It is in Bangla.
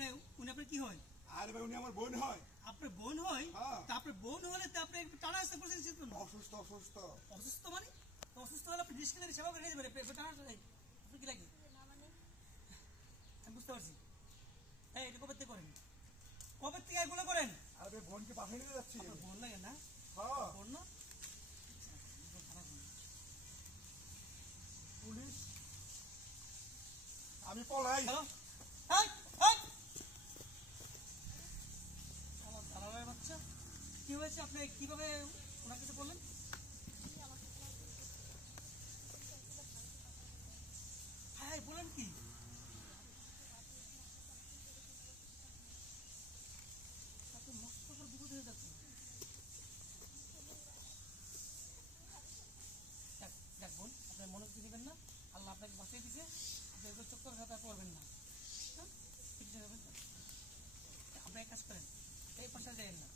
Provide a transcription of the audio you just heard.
আপনি উনি আপনার কি হয়? আরে ভাই উনি আমার বোন হয়। আপনার বোন হয়? তা আপনার বোন হলে তো আপনি একটু টানা আসতে পারছেন চিন্তা না। অসুস্থ অসুস্থ অসুস্থ মানে অসুস্থ হলে আপনি ডিসকাউন্টের সেবা করে নিতে পারে টানা আসলে আপনি কি লাগে? আমি বুঝতে পারছি। এই এটা কবে থেকে করেন? কবে থেকে এগুলো করেন? আরে বোনকে পাঠিয়ে নিতে যাচ্ছি। বোন লাগে না? হ্যাঁ বোন না? পুলিশ আমি পলাই। হ্যালো আমার দালালের বাচ্চা কি হয়েছে? আপনি কিভাবে ওনার কিছু বললেন? হ্যাঁ বলেন কি? আপনি মস্ত করে বিপদ হয়ে যাচ্ছে। দেখ বোন, আপনার মনে কিছু নেবেন না, আল্লাহ আপনাকে বাঁচিয়ে দিচ্ছে, আপনি এগুলো চক্কর খাতা করবেন না। হ্যাঁ, আপনি এক কাজ করেন, এই পাশে যাবেন না,